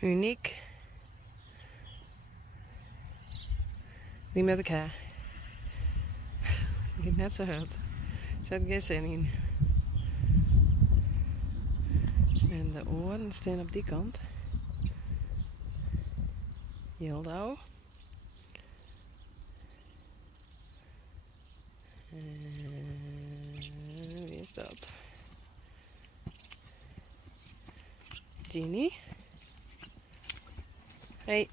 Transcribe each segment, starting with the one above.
Uniek. Die met elkaar. Die net zo hard. Zet geen zin in. En de oren staan op die kant. Hildau. En wie is dat? Ginny. Hey.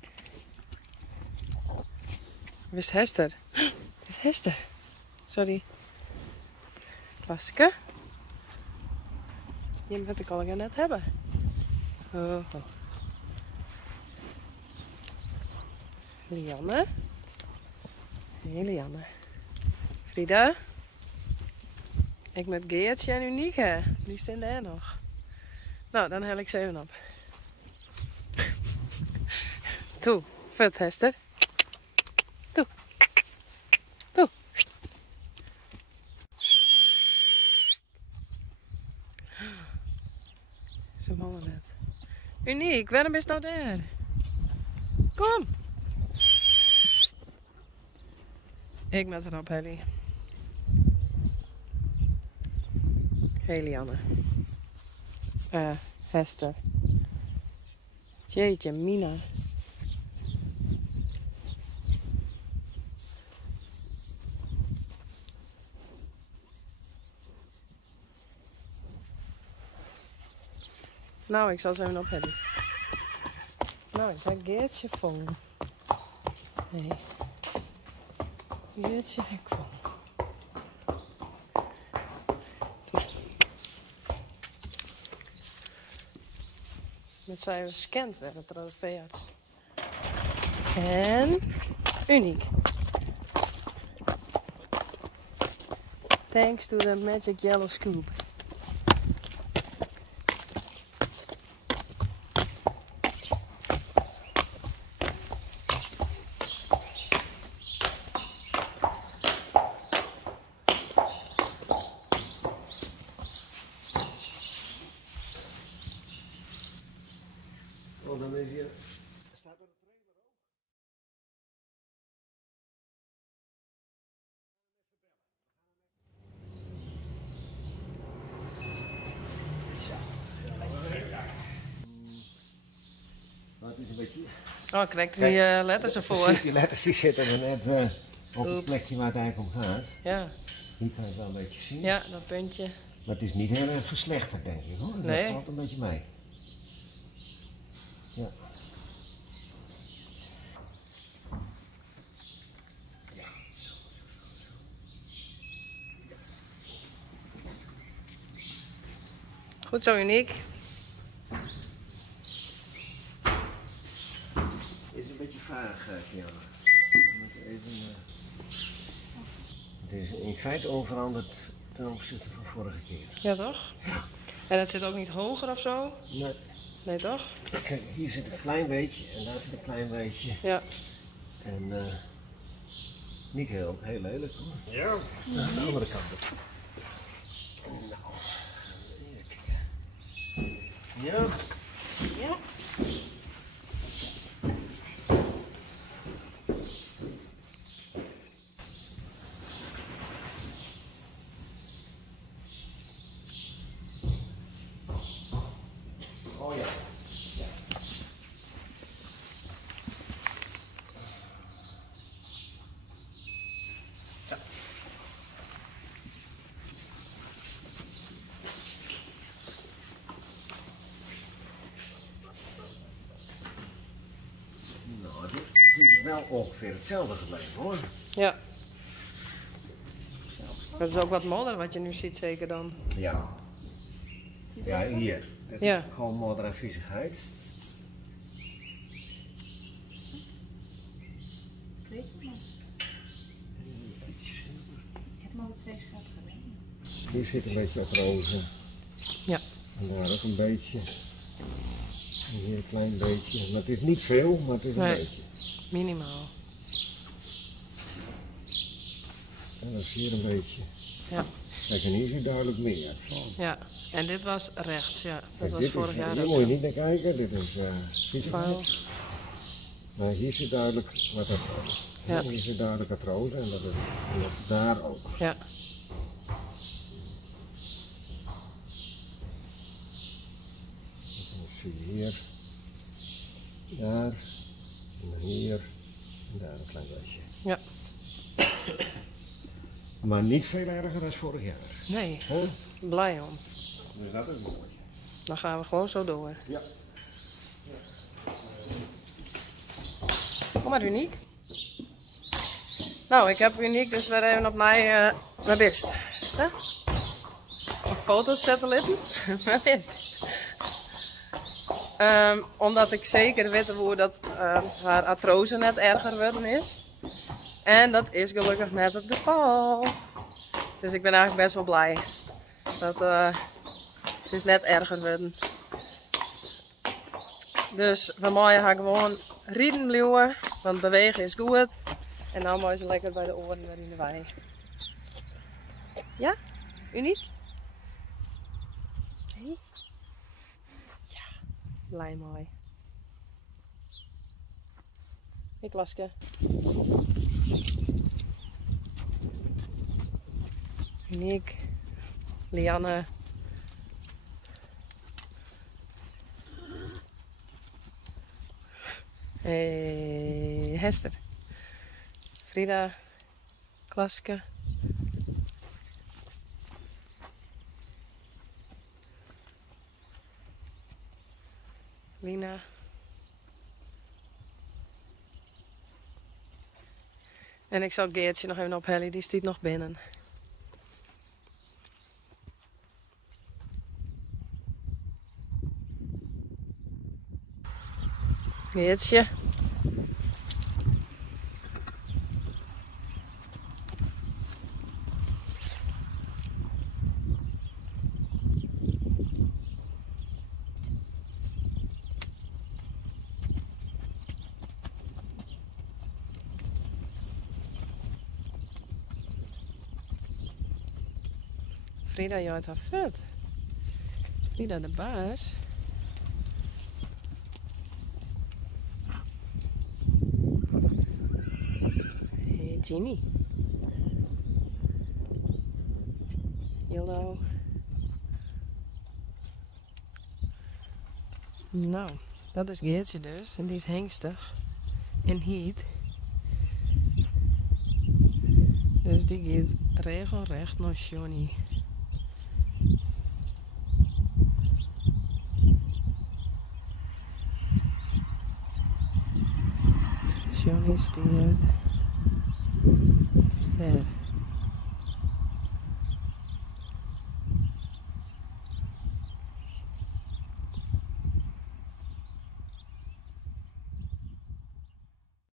Waar is Hester? Waar is Hester? Sorry. Klaske. Je moet ik al net hebben. Oh, oh. Lianne. Hey Lianne. Frida. Ik met Geertje en Unieke. Die staan daar nog. Nou, dan hel ik ze even op. Toe, vet Hester. Toe. Toe. Ze vallen net. Uniek, waarom is het nou daar? Kom. Ik met erop, Helly. Hey Lianne. Hester. Jeetje, Mina. Nou, ik zal ze even opheffen. Nou, ik heb Geertje vangen. Nee. Geertje heb ik vangen. Met zij gescand werden door de veearts. En Uniek. Thanks to the magic yellow scoop. Oh, dan is hier. Staat er een trailer ook? Nou, het is een beetje. Oh, krijg die letters ervoor. Precies, die letters die zitten er net op het plekje waar het eigenlijk om gaat. Ja. Hier kan je het wel een beetje zien. Ja, dat puntje. Maar het is niet heel erg verslechterd, denk ik hoor. Nee. Dat valt een beetje mee. Ja. Goed zo, Uniek. Het is een beetje vaag, Kiana. Het is in feite onveranderd ten opzichte van vorige keer. Ja, toch? En het zit ook niet hoger of zo? Nee. Nee, toch? Kijk, hier zit een klein beetje en daar zit een klein beetje. Ja. En niet heel lelijk hoor. Ja. Aan de andere kant. Nou, hier kijken. Ja. Ja. Oh ja. Nou, dit is wel ongeveer hetzelfde gebleven hoor. Ja. Dat is ook wat modder wat je nu ziet zeker dan. Ja. Ja, hier. Dat is Ja. gewoon modder en viezigheid. Weet je nog? Ik heb maar 2 stappen gedaan. Hier zit een beetje op rozen. Ja. En daar ook een beetje. En hier een klein beetje. Maar het is niet veel, maar het is een Nee. beetje. Minimaal. En dan is hier een beetje. Ja. Kijk, en hier zie je duidelijk meer. Ja, en dit was rechts, ja. Dat Kijk, was dit vorig is, jaar hier ook. moet je niet naar kijken, dit is Vuil. maar hier zie je duidelijk wat er Ja. hier zie je duidelijk het rood en dat is daar ook. Ja. Dan zie je hier, daar, en dan hier, en daar een klein beetje. Ja. Maar niet veel erger dan vorig jaar. Nee, Hè? blij om. Dus dat is mooi. Dan gaan we gewoon zo door. Ja. Kom maar, Uniek. Nou, ik heb Uniek dus weer even op mijn best. Hè? Op foto's zetten litten. Mijn best. Omdat ik zeker weet hoe dat haar artrose net erger geworden is. En dat is gelukkig net het geval. Dus ik ben eigenlijk best wel blij. Dat het is net erger geworden. Dus vanmorgen ga ik gewoon rieden blijven, want bewegen is goed. En nou moet je lekker bij de oren weer in de wei. Ja? Uniek? Hey? Ja, blij mooi. Ik Laske. Uniek. Lianne. Hey, Hester. Frida. Klaske. Lina. En ik zal Geertje nog even ophellen, die stiet nog binnen. Geertje. Frida, je hebt haar vet. Frida de baas. Hey Ginny. Hallo. Nou, dat is Geertje dus. En die is hengstig. En heat. Dus die gaat regelrecht naar Johnny. Johnny stiert. Daar.